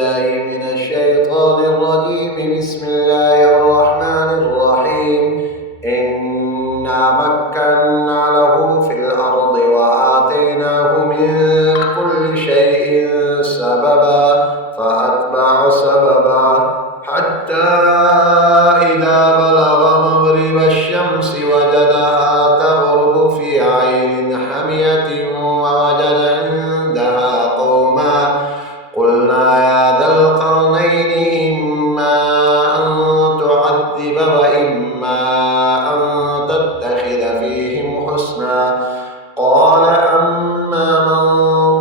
بالله من الشيطان الرجيم. بسم الله الرحمن الرحيم. إنا مكنا له في الأرض وآتيناه من كل شيء سببا فأتبع سببا حتى إذا بلغ مغرب الشمس وجدها تغرب في عين حمية ووجد عندها قوما قلنا يا ذا القرنين إما أن تعذب وإما أن تتخذ فيهم حسنا. قال أما من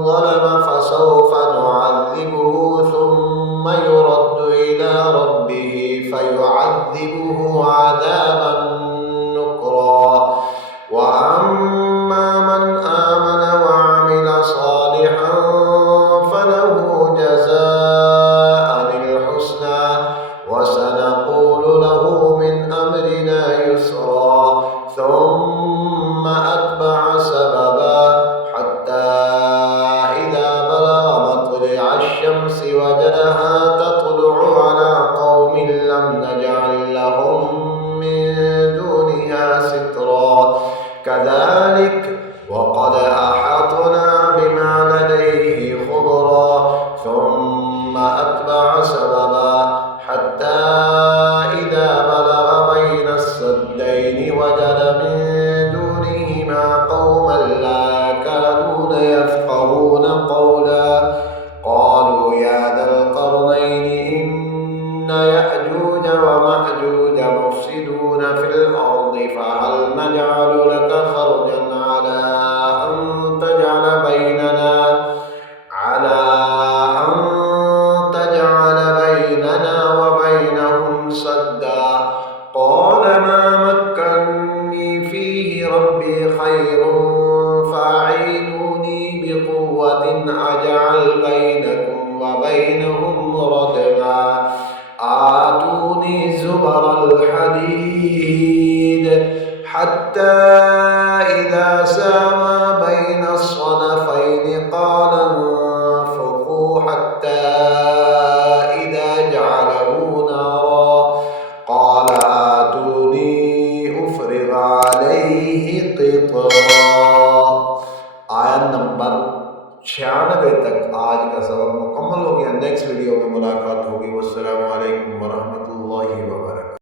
ظلم فسوف نعذبه ثم يرد إلى ربه فيعذبه عذابا نكرا. وأما من آمن وعمل صالحا فله جزاء الحسنى وسنقول له من أمرنا يسرا. ثم أتبع سببا حتى إذا بلغ مطلع الشمس وجدها تطلع على قوم لم نجعل لهم من دونها سترا. كذلك وقد أحطنا بما لديه خبرا. ثم أتبع سببا حتى إذا بلغ بين السدين وجد من دونهما قوما لا يكادون يفقهون قولا. قالوا يا ذا القرنين إن يأجوج ومأجوج مفسدون في الأرض فهل نجعل لك خرجا على أن تجعل بيننا وبينهم سدا. قال ما مكني فيه ربي خير فأعينوني بقوة أجعل بينكم وبينهم ردما. آتوني زبر الحديد حتى إذا ساوى بين الصدفين قال انفخوا حتى إذا جعله نارا قال آتوني أفرغ عليه قطرا. आयत नंबर 96 तक आज का सबक मुकम्मल हो गया। नेक्स्ट वीडियो में मुलाकात होगी। वस्सलामु अलैकुम वरहमतुल्लाह।